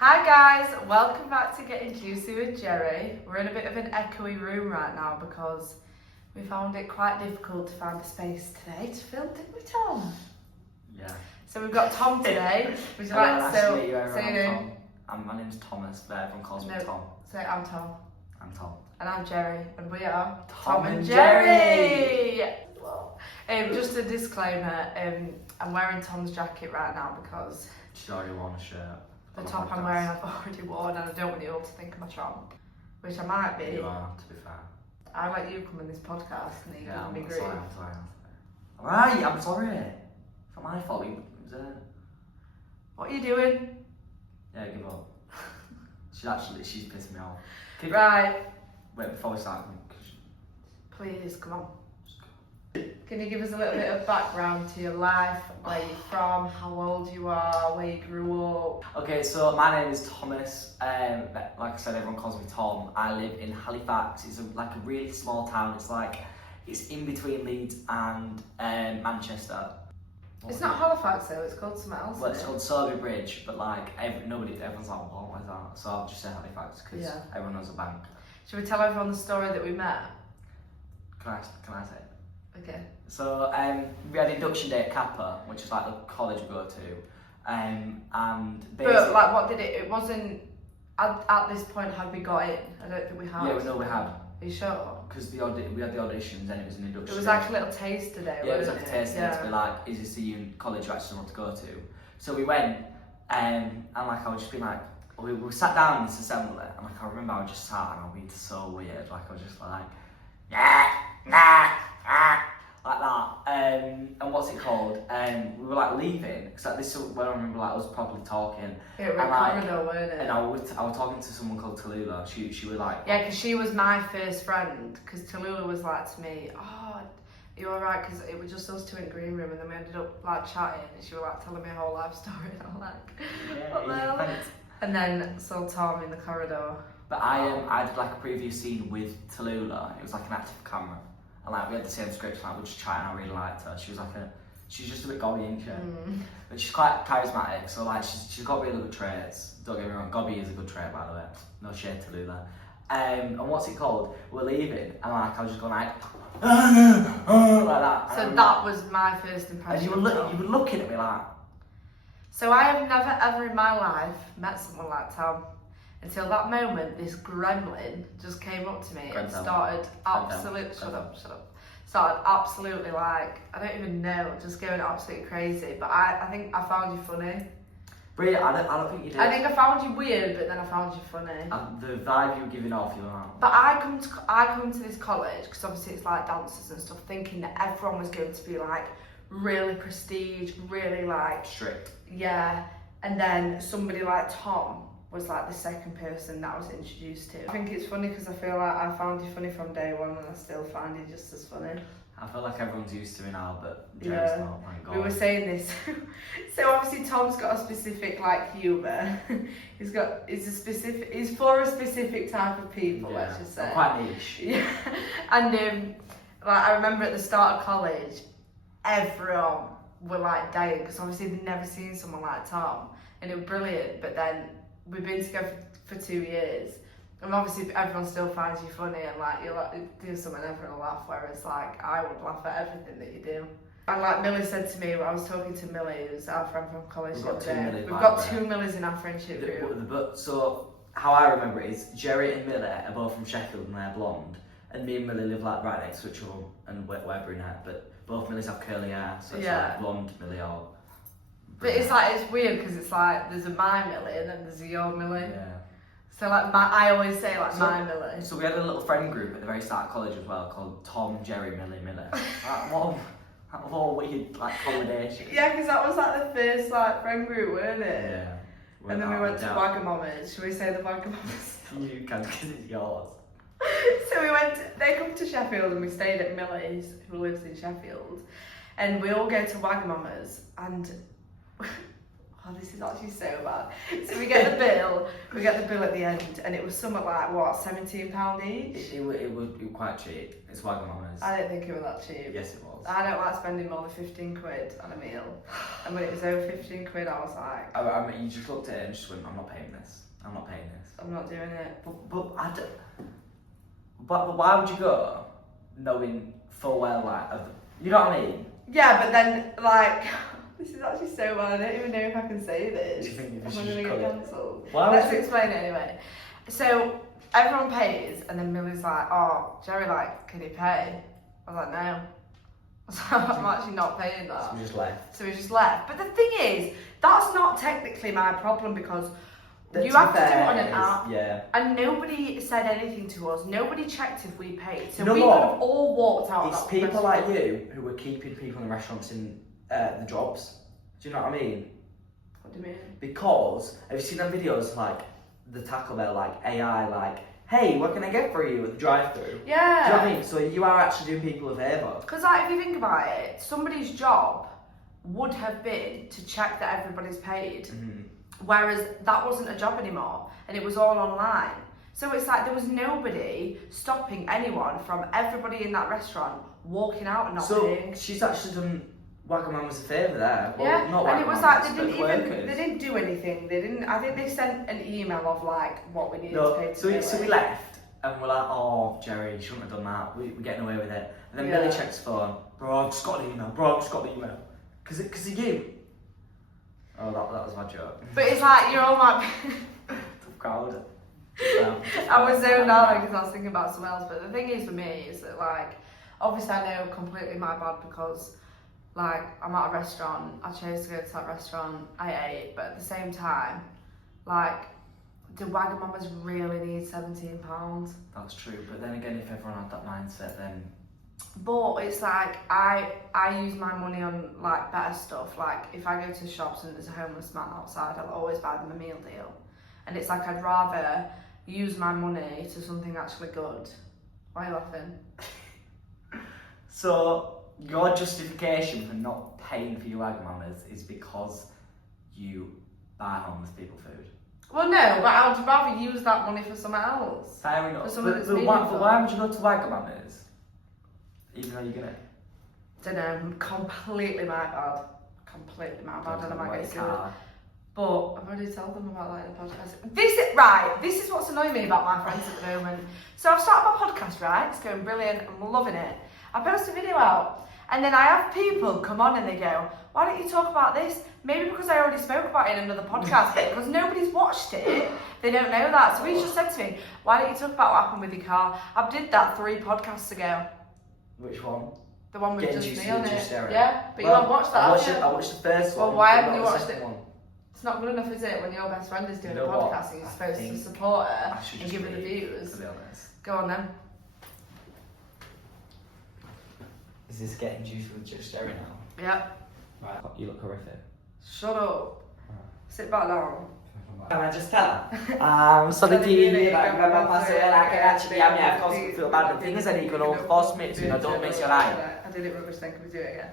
Hi guys, welcome back to Getting Juicy with Jerry. We're in a bit of an echoey room right now because we found it quite difficult to find a space today to film, didn't we, Tom? Yeah. So we've got Tom today. Would you Hello, like nice to to meet you, say your name? My name's Thomas, but everyone calls me Tom. So I'm Tom. I'm Tom. And I'm Jerry, and we are Tom and Jerry. Just a disclaimer, I'm wearing Tom's jacket right now because She's already worn a shirt. the top I'm wearing I've already worn and I don't want you all to think I'm a tramp, which I might be. You are, to be fair. I let you come in this podcast and you Yeah, give me I'm grief. sorry. Alright, I'm sorry. It's not my fault. It was What are you doing? Yeah, give up. She's pissed me off. Right, Wait, before we start, please, come on. Can you give us a little bit of background to your life, where you're from, how old you are, where you grew up? Okay, so my name is Thomas. Like I said, everyone calls me Tom. I live in Halifax. It's like a really small town. It's in between Leeds and Manchester. It's not Halifax though, it's called something else. Well, it's called Sowerby Bridge, but like everyone's like, what is that? So I'll just say Halifax because everyone knows a bank. Should we tell everyone the story that we met? Can I say it? Okay. So we had induction day at Kappa, which is like the college we go to, and basically. But like, what did it wasn't, at this point had we got in? I don't think we had. Yeah, we know we had. Are you sure? Because we had the auditions and it was an induction. It was like a little taster day. Yeah, it was like a taster day to be like, is this the college you actually want to go to? So we went, and like I would just be like, we sat down in this assembly, and like I remember I was just sat and I was being so weird, like I was just like, like that. And what's it called? We were like leaving, because like this is when I remember like us properly talking. Yeah, we were in corridor, weren't it? And I was talking to someone called Tallulah. She was like, yeah, because she was my first friend. Because Tallulah was like to me, oh, you alright? Because it was just us two in the green room, and then we ended up like chatting, and she was like telling me her whole life story, and I'm like, what the hell? And then saw Tom in the corridor. But I did like a preview scene with Tallulah. It was like an active camera, and like we had the same script, and like, we were just chatting. I really liked her. She's just a bit gobby, isn't she? But she's quite charismatic. So like she's got really good traits. Don't get me wrong, gobby is a good trait, by the way. No shade to Tallulah. And what's it called? We're leaving, and like I was just going like like that. So that was my first impression. And you were looking at me like. So I have never ever in my life met someone like Tom. Until that moment, this gremlin just came up to me and started absolutely started absolutely like, I don't even know, just going absolutely crazy. But I think I found you funny. Really, I don't think you did. I think I found you weird, but then I found you funny. The vibe you were giving off, you know. But I come to this college because obviously it's like dancers and stuff, thinking that everyone was going to be like really prestige, really like strict. Yeah, and then somebody like Tom was like the second person that I was introduced to. I think it's funny because I feel like I found you funny from day one, and I still find you just as funny. I feel like everyone's used to me now, but Jerry's not, thank God. We were saying this. So obviously Tom's got a specific like humour. He's for a specific type of people, let's just say. I'm quite niche. Yeah. And like I remember at the start of college, everyone were like dying because obviously they'd never seen someone like Tom, and it was brilliant. But then we've been together for 2 years, and obviously everyone still finds you funny, and like you like do something and everyone will laugh, whereas like I would laugh at everything that you do. And like Millie said to me, when I was talking to Millie, who's our friend from college the other day, we've got two Millies in our friendship group. So how I remember it is Jerry and Millie are both from Sheffield and they're blonde, and me and Millie live like right next to each other, and we're brunette, but both Millies have curly hair, so it's like blonde Millie or. But it's weird because it's like there's a my Millie and then there's a your Millie. Yeah. So like I always say like my Millie. So we had a little friend group at the very start of college as well called Tom, Jerry, Millie. What a weird like combination. Yeah, because that was like the first like friend group, weren't it? Yeah. And then we went to Wagamama's. Should we say the Wagamama's? You can because it's yours. So they come to Sheffield and we stayed at Millie's, who lives in Sheffield. And we all go to Wagamama's and Oh, this is actually so bad. So we get the bill at the end, and it was something like, what, £17 each? It was quite cheap. It's Wagamama's. I didn't think it was that cheap. Yes, it was. I don't like spending more than 15 quid on a meal. And when it was over 15 quid, I was like, I mean, you just looked at it and just went, I'm not paying this. I'm not paying this. I'm not doing it. But why would you go knowing full well, like, you know what I mean? Yeah, but then, like, this is actually so bad. I don't even know if I can say this. Do you think you I'm should going to just get cut it? cancelled. Why would Let's you- explain it anyway. So, everyone pays, and then Millie's like, oh, Jerry, like, can you pay? I was like, no. So I'm actually not paying that. So we just left. So we just left. But the thing is, that's not technically my problem because But you to be have to do it fair, on an it's- app. Yeah. And nobody said anything to us. Nobody checked if we paid. So You know we what? could have all walked out. It's of that people restaurant. like you who are keeping people in the restaurants in the jobs. Do you know what I mean? What do you mean? Because have you seen them videos like the Taco Bell, like AI, like, hey, what can I get for you at the drive-thru? Do you know Yeah. what I mean? So you are actually doing people a favour. Because like, if you think about it, somebody's job would have been to check that everybody's paid. Mm-hmm. Whereas that wasn't a job anymore and it was all online. So it's like there was nobody stopping anyone from everybody in that restaurant walking out and not So paying. she's actually done Wagamama's a favour there. Well, Yeah, not and it was Wagamama's, like they but didn't workers. they didn't do anything. They didn't. I think they sent an email of like what we needed to No, pay. To so do we, so it. we left and we're like, oh, Jerry, you shouldn't have done that. We're getting away with it. And then Yeah. Billy checks his phone. Bro, I've just got the email. Bro, I've just got the email. Because of you. Oh, that was my joke. But it's like you're all like. Tough crowd. I was zoned out because I was thinking about something else. But the thing is for me is that like obviously I know completely my bad because like I'm at a restaurant. I chose to go to that restaurant. I ate, but at the same time, like. Do Wagamamas really need £17? That's true, but then again, if everyone had that mindset, then But it's like I use my money on like better stuff. Like if I go to shops and there's a homeless man outside, I'll always buy them a meal deal. And it's like I'd rather use my money to something actually good. Why are you laughing? So your justification for not paying for your Wagamamas is because you buy homeless people food. Well, no, but I'd rather use that money for something else. Fair enough. For something But, that's but why meaningful. would you go to Wagamama's? Even though you're gonna. Don't know, completely my bad. Completely my bad. And I might get sued. car. But I've already told them about that in the podcast. This is what's annoying me about my friends at the moment. So I've started my podcast, right? It's going brilliant. I'm loving it. I post a video out, and then I have people come on and they go, "Why don't you talk about this?" Maybe because I already spoke about it in another podcast, but because nobody's watched it, they don't know that. So he just said to me, "Why don't you talk about what happened with your car?" I did that 3 podcasts ago. Which one? The one with Getting just juicy me on with it. just Derek. Yeah, but you Well, haven't watched that, I watched have it. you? I watched the first Well, one. why but haven't not you the watched second it? One. It's not good enough, is it, when your best friend is doing You a know what? podcast and you're I supposed to think support her I should and just give her the leave, views? to be honest. Go on then. Is this getting juicy with just Jerry now? Yep. Right. You look horrific. Shut up. Sit back down. Can I just tell her? I'm sorry to hear that grandma passed away. Like, actually, I mean, of course, I feel bad. The thing is that you can all force me to, don't miss your life. I did it rubbish then, can we do it again?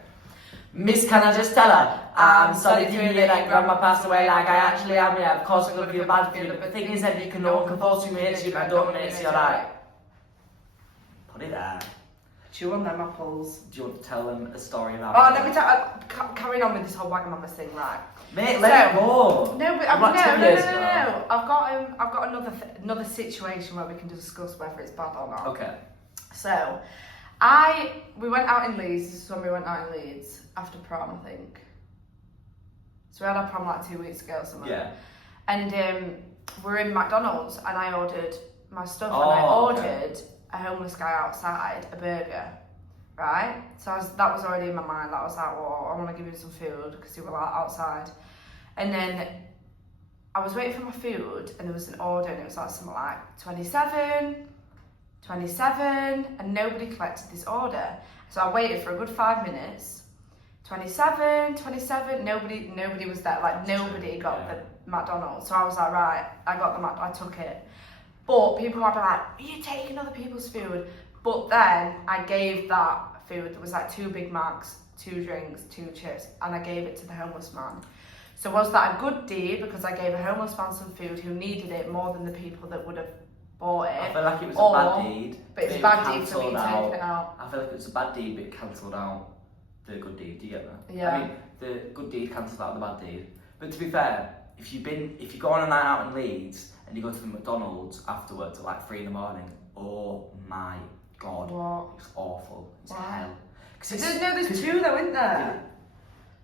Miss, can I just tell her? I'm sorry to hear that grandma passed away. Like, I actually am. Yeah, of course, I feel bad for you. But the thing is that you can no one can force me to hate you, and I don't miss your life. Put it there. Chew on them apples. Do you want to tell them a story about? Oh, let me tell. Carrying on with this whole Wagamama's thing, right? Mate, let it go. No, but Like 10 years ago. no. I've got another situation where we can discuss whether it's bad or not. Okay. So, we went out in Leeds. This is when we went out in Leeds after prom, I think. So we had our prom like 2 weeks ago or something. Yeah. And we're in McDonald's, and I ordered my stuff, and Oh, I okay. ordered a homeless guy outside a burger, right? So that was already in my mind. That was like, well, I want to give him some food because he was like outside. And then I was waiting for my food, and there was an order, and it was like something like 27, and nobody collected this order. So I waited for a good 5 minutes. 27, nobody was there. Like nobody got the McDonald's. So I was like, right, I got the I took it. But people might be like, are you taking other people's food? But then I gave that food. There was like 2 Big Macs, 2 drinks, 2 chips, and I gave it to the homeless man. So was that a good deed because I gave a homeless man some food who needed it more than the people that would have bought it? I feel like it was a bad deed. But it's a bad deed for me taking cancelled it out. I feel like it was a bad deed, but it cancelled out the good deed. Do you get that? Yeah. I mean, the good deed cancelled out the bad deed. But to be fair, if you go on a night out in Leeds and you go to the McDonald's afterwards at like 3 in the morning, oh my god, What? it's awful. It's Why? hell. There's two though, isn't there?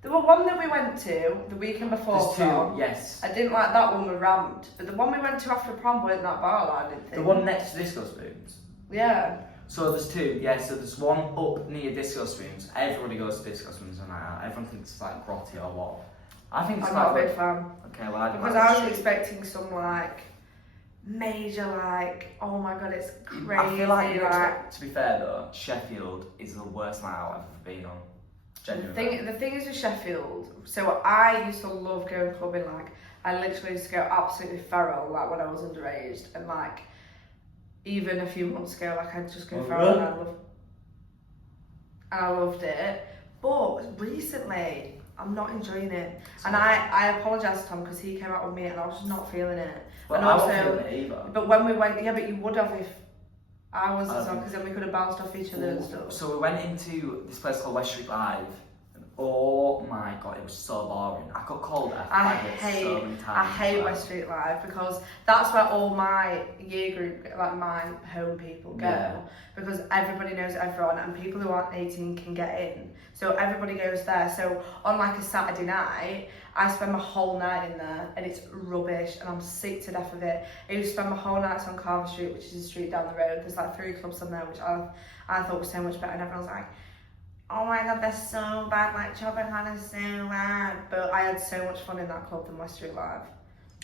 There were one that we went to the weekend before There's prom. two, yes. I didn't like that one with Rammed, but the one we went to after prom weren't that bad, I didn't think. The one next to Disco Spoons. Yeah. So there's two, yeah. So there's one up near Disco Spoons. Everybody goes to Disco Spoons on a night out. Everyone thinks it's like grotty or what. I think it's I'm quite not a good. big fan. Okay, well, I Because I was expecting some like major like, oh my god, it's crazy. I feel like to be fair though, Sheffield is the worst night out I've ever been on. Genuinely. The thing is with Sheffield, so I used to love going clubbing, like I literally used to go absolutely feral like when I was underage, and like even a few months ago like I'd just go feral and I loved it. But recently I'm not enjoying it. And I apologise to Tom because he came out with me and I was just not feeling it. Well, and I also, wasn't feeling it either. But when we went, yeah, but you would have if I was as well, because then we could have bounced off each other and stuff. So we went into this place called West Street Live, and oh my god, it was so boring. I got called so many times. I hate West Street Live because that's where all my year group, like my home people go. Yeah. Because everybody knows everyone and people who aren't 18 can get in. So everybody goes there. So on like a Saturday night, I spend my whole night in there and it's rubbish and I'm sick to death of it. I used to spend my whole nights on Carver Street, which is a street down the road. There's like 3 clubs on there, which I thought was so much better, and everyone was like, oh my god, they're so bad, like Tropical is so bad. But I had so much fun in that club than West Street Live.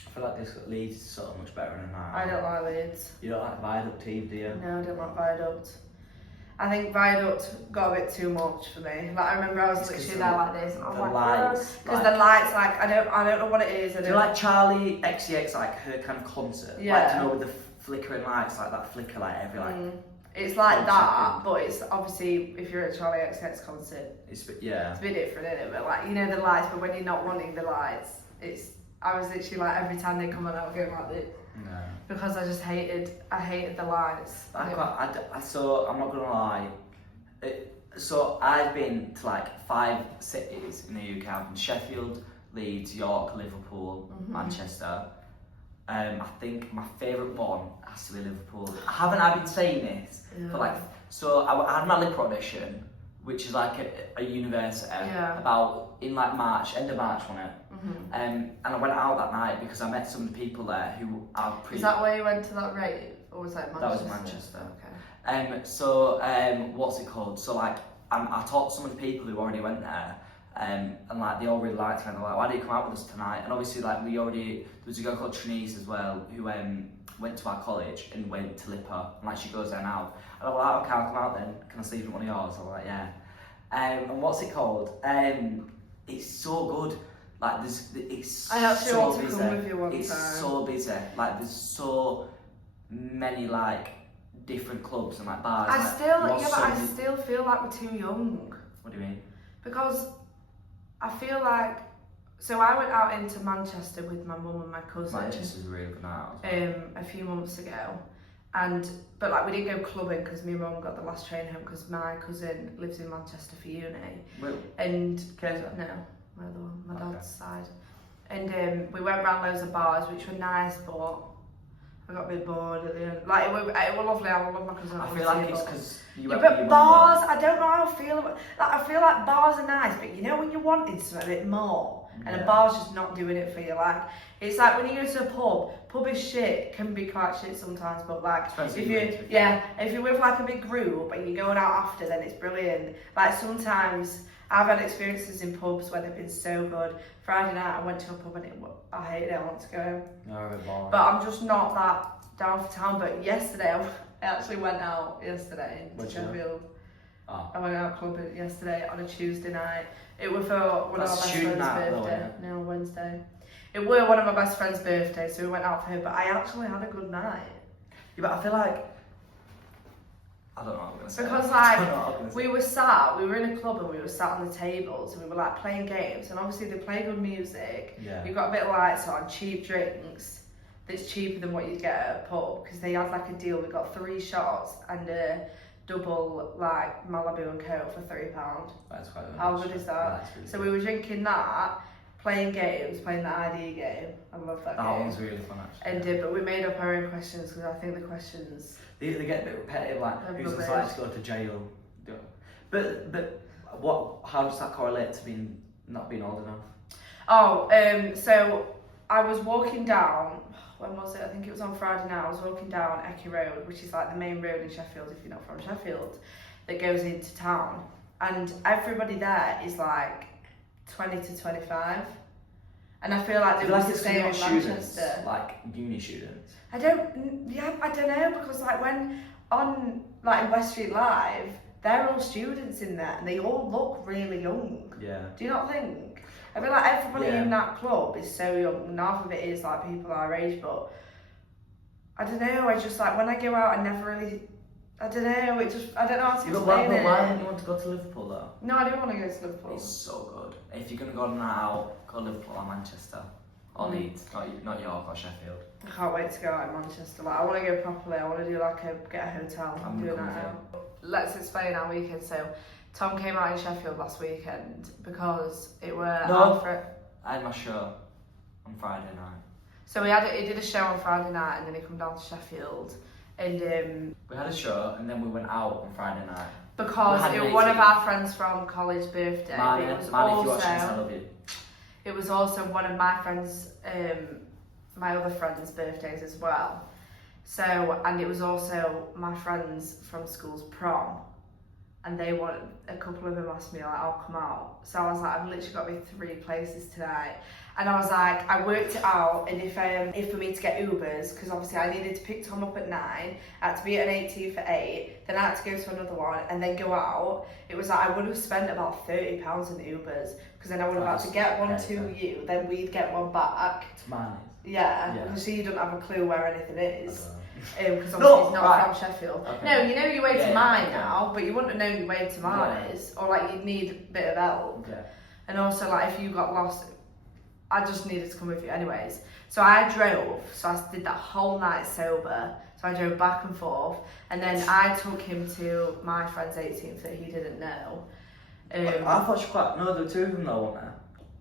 I feel like this Leeds is so much better than that. I don't like Leeds. You don't like Viaduct Eve, do you? No, I don't like Viaduct. I think Viaduct got a bit too much for me. Like I remember I was literally there like this, and I was like, lights, because the lights, like I don't know what it is. Do you like Charlie XCX, like her kind of concert? Yeah. Like, do you know, with the flickering lights, like that flicker, like every like. It's like that, second. but it's obviously if you're at a Charlie XCX concert, It's it's a bit different, isn't it? But like you know the lights, but when you're not wanting the lights, I was literally like every time they come on, I would go like this. No. Because I hated the lights. So I'm not gonna lie. So I've been to like 5 cities in the UK. I've been Sheffield, Leeds, York, Liverpool, Manchester. I think my favourite one has to be Liverpool. I've been saying this for like. So I had my lip audition, which is like a university about in like March, end of March, wasn't it? And I went out that night because I met some of the people there who are pretty. Is that where you went to that rave, or was that Manchester? That was Manchester. Okay. So what's it called? So like I talked to some of the people who already went there, and like they all really liked it. And they're like, why do you come out with us tonight? And obviously like there was a girl called Trinice as well who went to our college and went to Lipper, and like she goes there now. And I'm like, okay, I'll come out then. Can I sleep in one of yours? I'm like, yeah. And what's it called? It's so good. Like it's I actually so want to busy. come with you one It's time. so busy. Like there's so many like different clubs and like bars. I like, still feel like we're too young. What do you mean? Because I feel like, so I went out into Manchester with my mum and my cousin. Manchester's a really good night. A few months ago, but like we didn't go clubbing because my mum got the last train home because my cousin lives in Manchester for uni. Well, And Keza? no, my other one, my dad's side. And we went round loads of bars, which were nice, but I got a bit bored at the end. Like, it were lovely, I love my cousin. I feel like it's because you Yeah, went but with your bars, mum. I don't know how I feel about. Like, I feel like bars are nice, but you know when you wanted something a bit more, and a bar's just not doing it for you. Like, it's like when you go to a pub is shit, can be quite shit sometimes, but like if you're with like a big group and you're going out after, then it's brilliant. Like sometimes I've had experiences in pubs where they've been so good. Friday night I went to a pub and I hated it, I want to go. No, but I'm just not that down for town. But yesterday, I actually went out yesterday in Sheffield. Oh. I went out clubbing yesterday on a Tuesday night. It was for one of my best friend's birthday. No, Wednesday. It were one of my best friend's birthday, so we went out for her. But I actually had a good night. Yeah, but I feel like I don't know what I'm gonna say. Because I don't know what I'm gonna say. we were in a club and we were sat on the tables and we were like playing games, and obviously they play good music. Yeah. You've got a bit of lights on, cheap drinks. That's cheaper than what you'd get at a pub, because they had like a deal. We got 3 shots and a double like Malibu and Coke for £3. That's quite How good is that? That's really So good. we were drinking that, playing games, playing the ID game. I love that That game. one's really fun actually. And but we made up our own questions, because I think the questions. They get a bit repetitive, like They're who's rubbish. likely to go to jail. But what? How does that correlate to not being old enough? Oh, so I was walking down. When was it? I think it was on Friday night. I was walking down Ecky Road, which is like the main road in Sheffield, if you're not from Sheffield, that goes into town. And everybody there is like 20 to 25. And I feel like I they feel was like the it's same in not students, Manchester. like uni students. I don't know, because like when on like in West Street Live, they're all students in there and they all look really young. Yeah. Do you not think? I feel like everybody Yeah. in that club is so young. Half of it is like people our age, but I don't know. I just like when I go out, I never really. I don't know. It just I don't know how to But explain it. why don't you want to go to Liverpool though? No, I don't want to go to Liverpool. It's so good. If you're gonna go on a night out, go Liverpool or Manchester or Leeds, not York or Sheffield. I can't wait to go out in Manchester. Like I want to go properly. I want to do like get a hotel I'm and do a gonna night come out. Let's explain our weekend. So Tom came out in Sheffield last weekend because it were No. Alfred. I had my show on Friday night. So he did a show on Friday night and then he come down to Sheffield and We had a show and then we went out on Friday night. because We had it an was one of 18th. our friends from college birthday. Man, it was if you're watching this, I also love you. it was also one of my friends, my other friends' birthdays as well. So and it was also my friends from school's prom. And they wanted, a couple of them asked me, like, I'll come out. So I was like, I've literally got me 3 places tonight. And I was like, I worked it out, and if for me to get Ubers, because obviously I needed to pick Tom up at 9, I had to be at an 18 for 8, then I had to go to another one, and then go out. It was like, I would have spent about £30 in Ubers, because then I would have had to get one to you, then we'd get one back. To mine. Yeah, Yeah. because you don't have a clue where anything is. Because obviously No, he's not right. from Sheffield. Okay. No, you know your way to Yeah, mine okay. now, but you wouldn't have known your way to mine Yeah. is, or like you'd need a bit of help. Yeah. And also like if you got lost, I just needed to come with you anyways. So I drove, so I did that whole night sober. So I drove back and forth, and then I took him to my friend's 18th that he didn't know. I thought you quite. No, there were 2 of them though, weren't there?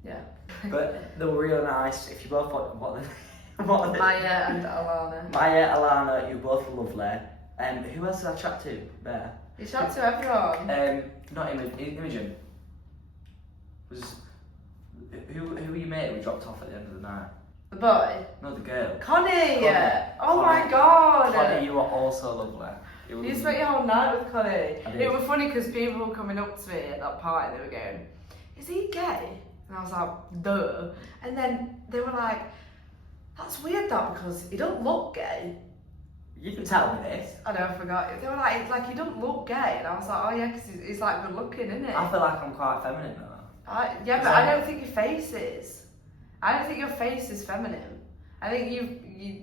Yeah. But they were really nice. If you both thought what they. Maya and Alana. Maya, Alana, you both were lovely. Who else did I chat to there? You chat to everyone. Not Imogen. Was who were you mate we dropped off at the end of the night? The boy. No, the girl. Connie. Connie. Oh my Connie. god. Connie, you were also lovely. You spent your whole night with Connie. I did. It was funny because people were coming up to me at that party, they were going, is he gay? And I was like, duh. And then they were like, that's weird that because he don't look gay. You can tell me this. I know, I forgot. They were like, he don't look gay. And I was like, oh yeah, because he's like good looking, isn't he? I feel like I'm quite feminine though. Yeah, but I don't think your face is. I don't think your face is feminine. I think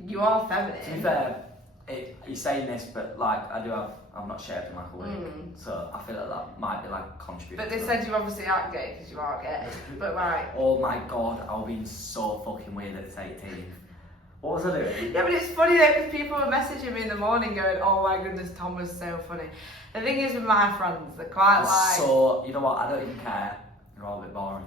you are feminine. To be fair, you're saying this, but like I'm not shaped in like a wig, so I feel like that might be like contributing. But they to said you obviously aren't gay because you are gay. But like. Oh my god, I was being so fucking weird at 18. What was I doing? Yeah, but it's funny though because people were messaging me in the morning going, oh my goodness, Tom was so funny. The thing is with my friends, they're quite like. So, you know what, I don't even care. You're all a bit boring.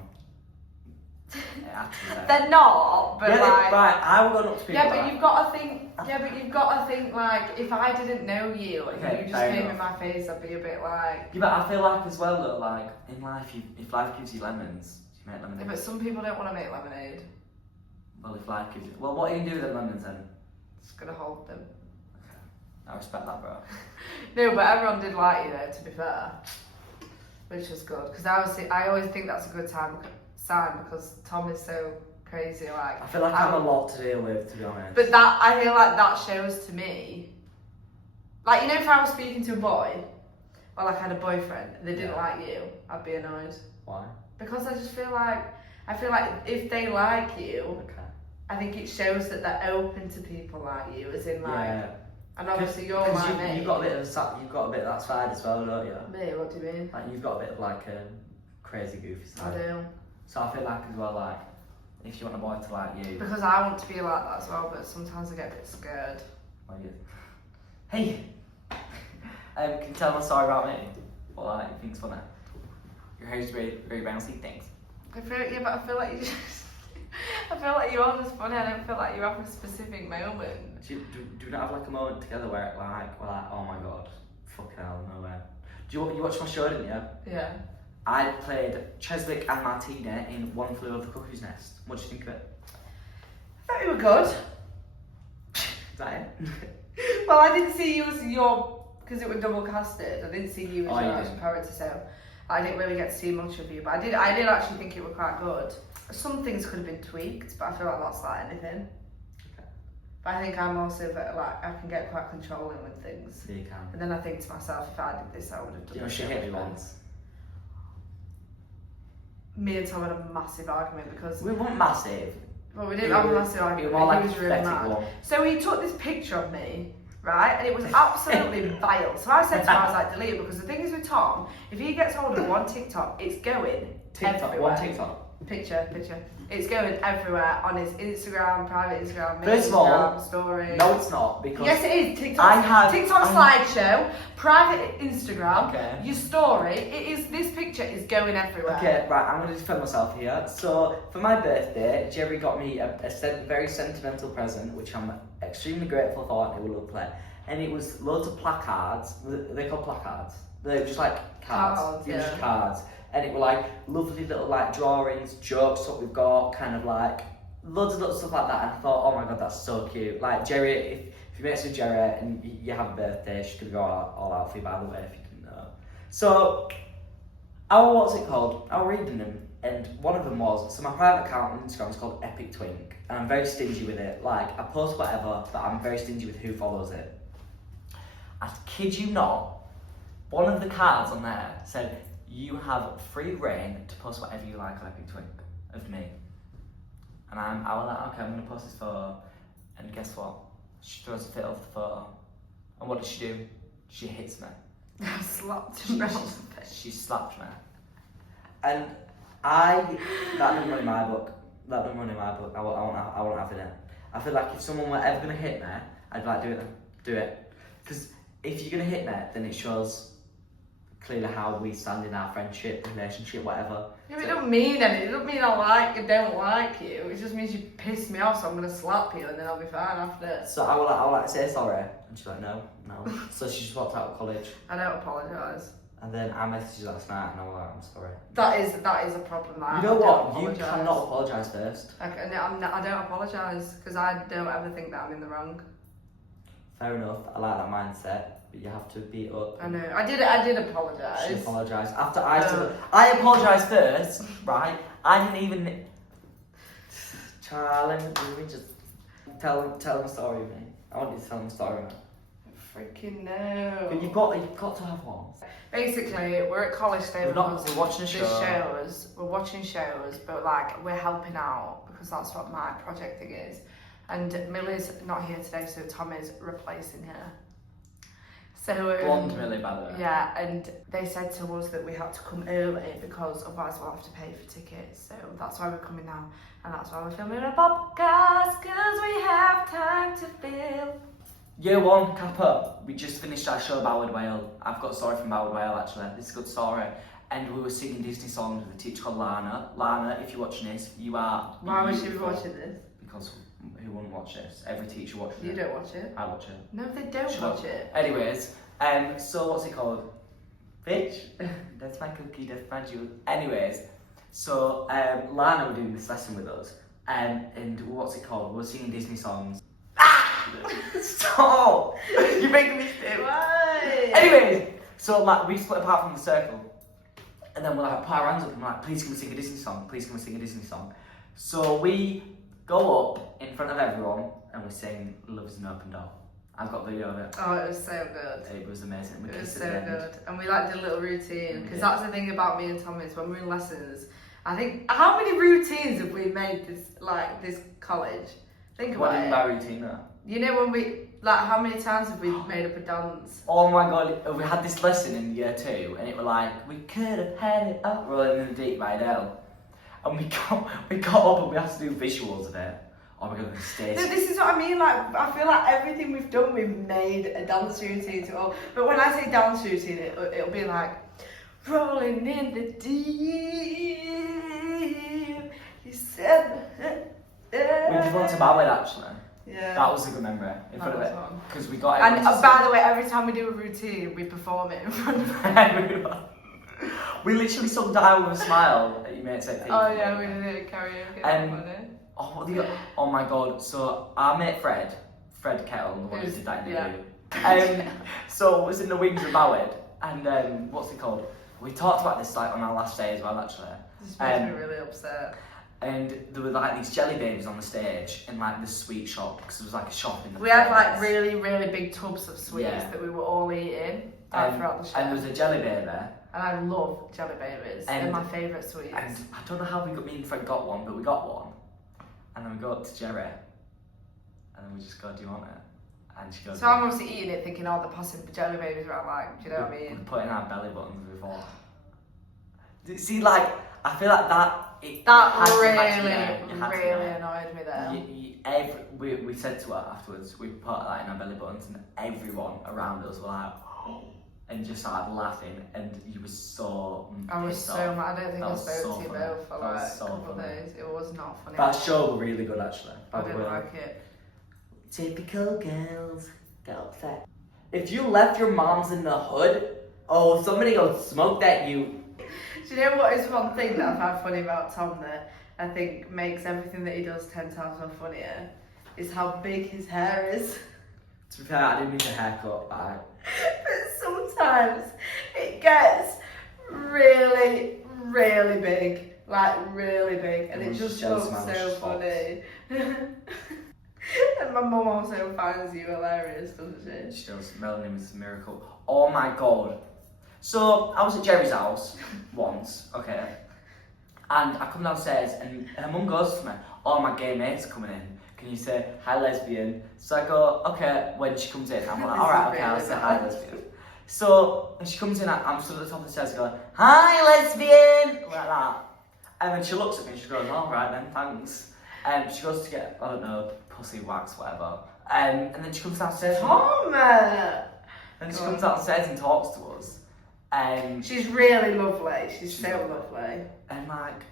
Actually, They're not, but yeah, like. right, I will go up to people. Yeah, but like, you've got to think. Yeah, but you've got to think like if I didn't know you and Okay, you just fair came in enough. my face, I'd be a bit like. Yeah, but I feel like as well though, like in life, if life gives you lemons, you make Yeah, lemonade. but some people don't want to make lemonade. Well, if life gives you, well, what are you gonna do with them lemons then? Just gonna hold them. I respect that, bro. No, but everyone did like you though, to be fair, which was good because I always think that's a good sign because Tom is so crazy. Like I feel like I have a lot to deal with, to be honest. But that I feel like that shows to me, like you know, if I was speaking to a boy, or like I had a boyfriend, and they didn't like you, I'd be annoyed. Why? Because I just feel like if they like you, Okay. I think it shows that they're open to people like you, as in like. Yeah. And obviously you're Because my mate. you've got a bit of that side as well, don't you? Me, what do you mean? Like you've got a bit of like a crazy goofy I side. do. So I feel like as well, like if you want a boy to like you, Because I want to be like that as well, but sometimes I get a bit scared. well, hey, can you tell me a story about me? What like you think's funny? Your hair's very bouncy. Thanks. I feel but I feel like you just. I feel like you're always funny. I don't feel like you have a specific moment. Do we not have like a moment together where we're like, oh my god, fucking hell, no way. You watched my show, didn't you? Yeah. I played Cheswick and Martina in One Flew Over the Cuckoo's Nest. What do you think of it? I thought you were good. Is that it? Well, I didn't see you as because it was double casted. I didn't see you as Oh, your you actual didn't? character, so I didn't really get to see much of you. But I did actually think it was quite good. Some things could have been tweaked, but I feel like that's like anything. Okay. But I think I'm also like I can get quite controlling with things. Yeah, you can. And then I think to myself, if I did this, I would have done. You know, it she so hit me much better. once. Me and Tom had a massive argument because We weren't massive. well, we didn't have a massive It argument. was more like He was a really pathetic mad. one. So he took this picture of me, right, and it was absolutely vile. So I said to him, I was like, delete it, because the thing is with Tom, if he gets hold of one TikTok, it's going everywhere. One TikTok. Picture. It's going everywhere on his Instagram, private Instagram, First of Instagram all, story. No, it's not because Yes, it is. TikTok I slideshow, private Instagram, Okay. your story. It is. This picture is going everywhere. Okay, right, I'm going to defend myself here. So, for my birthday, Jerry got me a very sentimental present, which I'm extremely grateful for, and it will lovely. And it was loads of placards. They're called placards. They're just like cards. Cards, They're just yeah. cards. And it were like lovely little like drawings, jokes that we've got, kind of like loads of little stuff like that. And I thought, oh my god, that's so cute. Like Jerry, if you mate with Jerry and you have a birthday, she could go all out for you, by the way, if you didn't know. So, what's it called? I was reading them, and one of them was, so my private account on Instagram is called Epic Twink, and I'm very stingy with it. Like, I post whatever, but I'm very stingy with who follows it. I kid you not, one of the cards on there said, you have free reign to post whatever you like on Epic Twink of me. And I was like, okay, I'm going to post this photo. And guess what? She throws a fit of the photo. And what does she do? She hits me. I slapped him round the face. She slapped me. And that didn't run in my book. That didn't run in my book. I won't have it. I feel like if someone were ever going to hit me, I'd be like, do it then. Do it. Because if you're going to hit me, then it shows clearly how we stand in our friendship, relationship, whatever. Yeah, but it don't mean anything. It don't mean I don't like you. It just means you piss me off, so I'm gonna slap you and then I'll be fine after. So I will like say sorry, and she's like, no. So she just walked out of college, I don't apologise. and then I messaged her last night, and I was like, I'm sorry. That is a problem. You know what? You cannot apologise first. I don't apologise because I don't ever think that I'm in the wrong. Fair enough. I like that mindset, but you have to be up. I know. I did apologise. She apologised after I apologised first, right? I didn't even. Charlie, let me just tell them a story with me. I want you to tell them a story, man. Freaking no. But you've got to have one. Basically, we're at college today. We're watching a show. We're watching shows, but like we're helping out because that's what my project thing is. And Millie's not here today, so Tom is replacing her. So Blonde Millie, by the way. yeah, and they said to us that we had to come early because otherwise we'll have to pay for tickets. So that's why we're coming now, and that's why we're filming a podcast because we have time to fill. Year one, Kappa. We just finished our show, Ballad Whale. I've got a story from Ballad Whale, actually. This is a good story. And we were singing Disney songs with a teacher called Lana. Lana, if you're watching this, you are Why would she be beautiful. watching this? Because who wouldn't watch this? Every teacher watches You it. don't watch it. I watch it. No, they don't Shut watch up. it. Anyways, so what's it called? Bitch? That's my cookie, that's my jewel. Anyways, so Lana were doing this lesson with us. And what's it called? We're singing Disney songs. Stop! You're making me sick. Why? Anyways, so like we split apart from the circle, and then we're like put our hands up and we're like, please can we sing a Disney song? Please can we sing a Disney song? So we go up in front of everyone and we sing "Love Is an Open Door." I've got video of it. Oh, it was so good. It was amazing. We It was kissed so at the end. good. And we like did a little routine because Yeah. that's the thing about me and Tom is when we're in lessons. I think how many routines have we made this college? Think What do about you it. mean by routine though? You know when we, like, how many times have we made up a dance? Oh my god, we had this lesson in year 2 and it was like, we could have had it up rolling in the deep by Adele. And we got up and we had to do visuals of it. Oh my god, the stage. No, this is what I mean, like, I feel like everything we've done, we've made a dance routine to all. But when I say dance routine, it'll be like, rolling in the deep, you said. We did one to Ballad actually. Yeah. That was a good memory in front of it. Because we got And everyone to by the way, every time we do a routine, we perform it in front of everyone. We literally sung Die With A Smile at your mate's 18th. Oh yeah, we did it at karaoke. Oh my god, so our mate Fred Kettle, the one who did that interview. So was in the Wings of Ballad, and what's it called? We talked about this like on our last day as well actually. This makes me really upset. And there were like these jelly babies on the stage in like the sweet shop, because there was like a shop in the We had like really, really big tubs of sweets that we were all eating throughout the show. And there was a jelly baby there. And I love jelly babies. They're my favourite sweets. And I don't know how me and Fred got one, but we got one. And then we go up to Jerry. And then we just go, do you want it? And she goes, so I'm obviously eating it thinking, oh, they're passing jelly babies around, like, do you know what I mean? We put in our belly buttons before. See, like, I feel like that... really annoyed me there. We said to her afterwards, we put that in our belly buttons, and everyone around us were like, oh, and just started laughing, and you were so I was so mad. I don't think I spoke to you funny. both for like so a couple of funny. days. It was not funny. That show was really good actually. I didn't like it. Typical girls get upset. If you left your mom's in the hood, oh, somebody go smoke that you. Do you know what is one thing that I've had funny about Tom that I think makes everything that he does 10 times more funnier? Is how big his hair is. To be fair, I didn't need a haircut. But sometimes it gets really, really big. Like really big. And it just looks so funny. And my mum also finds you hilarious, doesn't she? She does. Melanie was a miracle. Oh my god. So, I was at Jerry's house once, okay, and I come downstairs and her mum goes to me, oh, my gay mate's coming in, can you say hi lesbian? So I go, okay, when she comes in, I'm like, alright, okay, I'll say hi lesbian. So, when she comes in, I'm stood at the top of the stairs going, hi lesbian, like that. And then she looks at me and she goes, alright then, thanks. And she goes to get, I don't know, pussy wax, whatever. And then she comes downstairs. Tom! And she comes downstairs and talks to us. She's really lovely. She's so lovely. And like...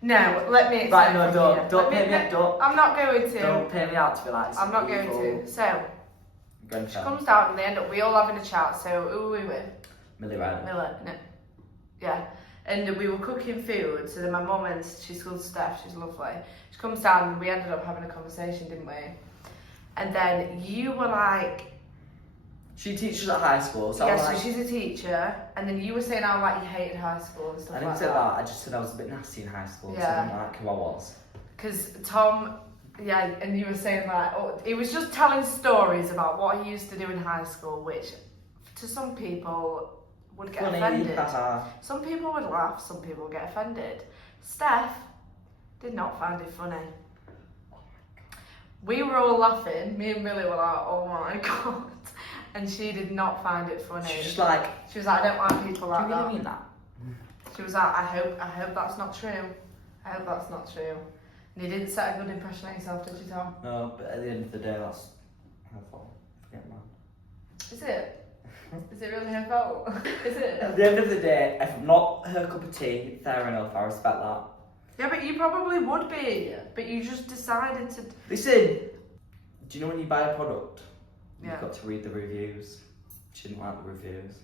No, let me explain. Right, no, don't pay me out, I'm not going to. Don't pay me out to be like... I'm not going to. So, she comes down and they end up, we all having a chat. So, who were we with? Millie Ryder. Miller, no. Yeah. And we were cooking food, so then my mum and she's called Steph, she's lovely. She comes down and we ended up having a conversation, didn't we? And then you were like... She teaches at high school, so yeah, so she's a teacher, and then you were saying how like you hated high school and stuff like that. I didn't say that, I just said I was a bit nasty in high school, so I didn't like who I was. Because Tom, yeah, and you were saying like, oh, he was just telling stories about what he used to do in high school, which to some people would get offended. Some people would laugh, some people would get offended. Steph did not find it funny. We were all laughing, me and Millie were like, oh my god. And she did not find it funny. She was like, I don't like people like that. that. Do you really mean that? She was like, I hope that's not true. I hope that's not true. And you didn't set a good impression of yourself, did you, Tom? No, but at the end of the day, that's her fault. Forget mine. Is it? Is it really her fault? Is it? At the end of the day, if I'm not her cup of tea, fair enough, I respect that. Yeah, but you probably would be. But you just decided to... Listen, do you know when you buy a product? Yeah. You've got to read the reviews. She didn't like the reviews.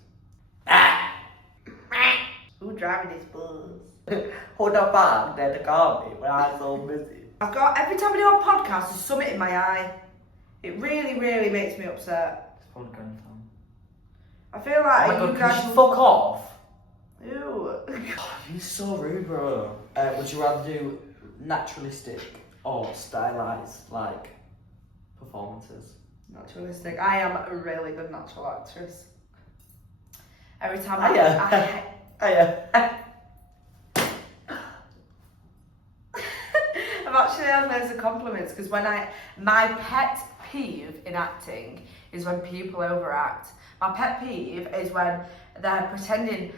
Who driving this bus? Hold that back, there to call me when I'm so busy. I've got, every time we do a podcast, there's something in my eye. It really, really makes me upset. It's probably going Tom. I feel like oh my you God, guys... can you fuck off? Ew. You're so rude, bro. Would you rather do naturalistic or stylized, like, performances? Naturalistic. I am a really good natural actress. Every time I've actually had loads of compliments because my pet peeve in acting is when people overact. My pet peeve is when they're pretending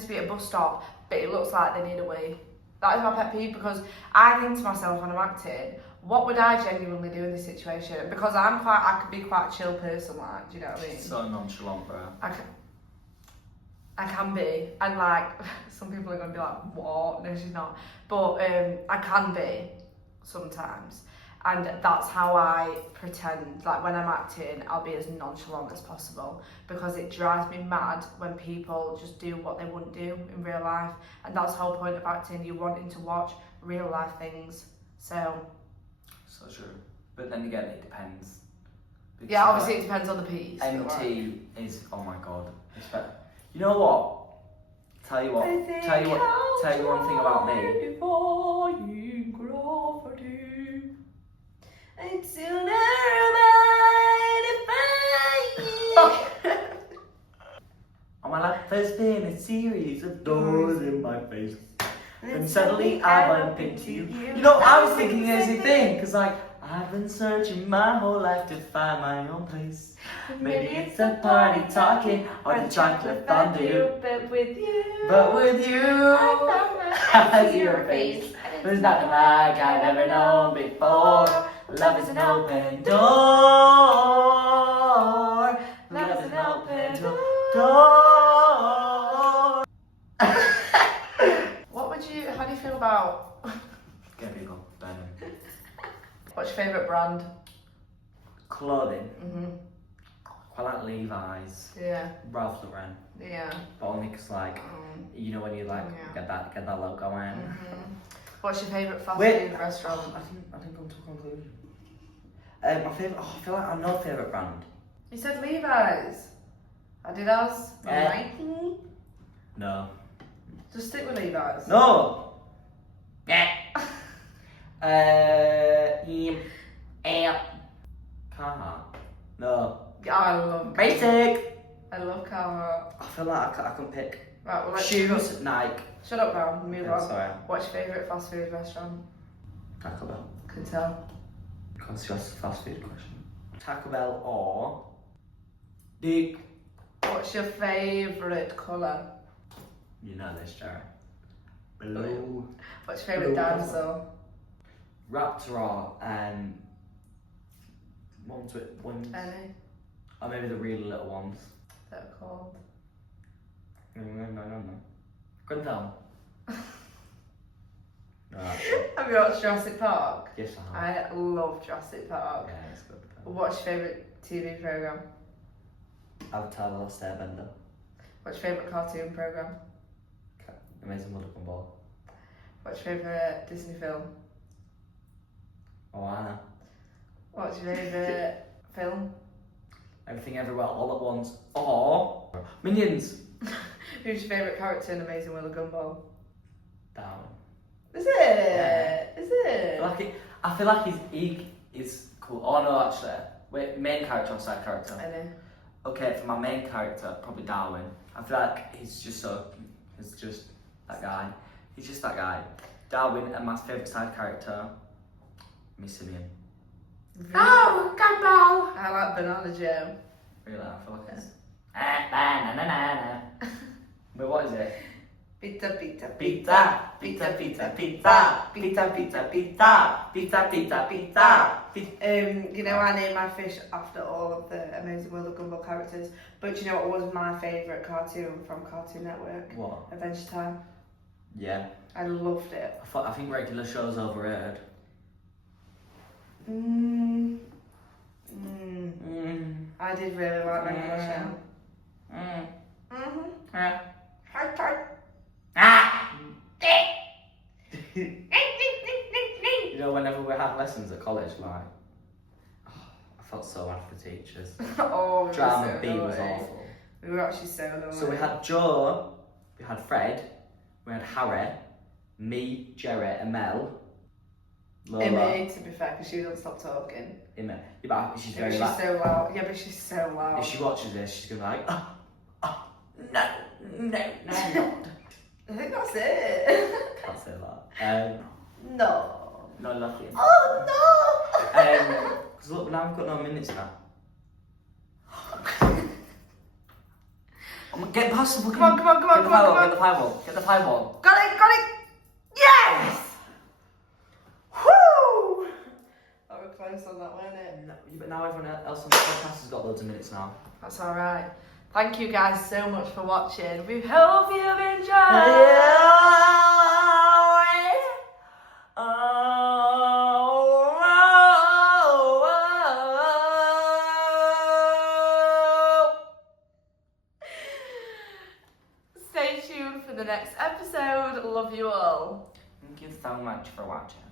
to be at a bus stop, but it looks like they need a wee. That is my pet peeve because I think to myself when I'm acting, what would I genuinely do in this situation? Because I could be quite a chill person, like, do you know what I mean? So nonchalant, bro. I can be, and like some people are gonna be like, "What? No, she's not." But I can be sometimes, and that's how I pretend. Like when I'm acting, I'll be as nonchalant as possible because it drives me mad when people just do what they wouldn't do in real life, and that's the whole point of acting. You're wanting to watch real life things, so. So true. But then again, it depends. Because Yeah, obviously it depends on the piece. MT is, oh my god. You know what? Tell you one thing about me. I'd sooner abide if I On my lap, there's been a series of doors in my face. And suddenly I bump into you. You know, I was thinking the same thing, because like, I've been searching my whole life to find my own place. Maybe it's the party talking or the chocolate fondue. But with you, I see your face. There's nothing like I've ever known before. Love is an open door. Love is an open door. How do you feel about? Get people, Venom. What's your favourite brand? Clothing. Mhm. I like Levi's. Yeah. Ralph Lauren. Yeah. But only 'cause like, you know when you like get that logo in. Mhm. What's your favourite fast food restaurant? I think come to a conclusion. My favourite. I feel like I know favourite brand. You said Levi's. Adidas. Nike. No. Just stick with Levi's. No. Yeah. Carhartt. No. I love Basic. I love Carhartt. I feel like I can pick. Right, well, let's Shoes. Nike. Shut up now. Move on. Sorry. What's your favourite fast food restaurant? Taco Bell. Can tell. Because that's a fast food question. Taco Bell or Dick. What's your favourite colour? You know this, Jerry. Blue. What's your favourite dinosaur? Raptor or ones with wings. Any? Or maybe the really little ones. They're called. No. Couldn't tell. No, Have you watched Jurassic Park? yes, I have. I love Jurassic Park. Yeah, it's good. What's your favourite TV programme? Avatar: The Last Airbender. What's your favourite cartoon programme? Amazing Mother Ball. What's your favourite Disney film? Oh, Anna. What's your favourite film? Everything Everywhere All at Once. Or Minions. Who's your favourite character in Amazing World of Gumball? Darwin. Is it? Yeah. Is it? I feel like he is cool. Oh no, actually. Wait, main character or side character? I know. Okay, for my main character, probably Darwin. I feel like he's just that guy. He's just that guy. Darwin, and my favourite side character, Miss Simeon. Really? Oh, Gumball! I like Banana Joe. Really, I feel like it's. But what is it? Pizza, pizza, Pizza, pizza, pizza, pizza, pizza, pizza, pizza, pizza, pizza, pizza. You know, I named my fish after all of the Amazing World of Gumball characters, but do you know what was my favourite cartoon from Cartoon Network? What? Adventure Time. Yeah. I loved it. I think regular show's overrated. I did really like regular show. Yeah. Heart, heart. You know, whenever we had lessons at college, like, I felt so bad for the teachers. Oh, Drama so B was annoying. awful. We were actually so annoying. So we had Joe, we had Fred, we had Harry, me, Jerry, and Mel. Lola. Emmy, to be fair, because she doesn't stop talking. Emma. Yeah, but she's Yeah, very but loud. she's so loud. Yeah, but she's so loud. If she watches this, she's gonna be like, no, I'm not. I think that's it. Can't say that. No. No laughing. Oh no! Because look, now we've got no minutes now. Get past the fucking... Come on, Get the firewall. Get the firewall. Got it! Yes! Woo! That was close on that, wasn't it? No, but now everyone else on the podcast has got loads of minutes now. That's alright. Thank you guys so much for watching. We hope you've enjoyed. Stay tuned for the next episode. Love you all. Thank you so much for watching.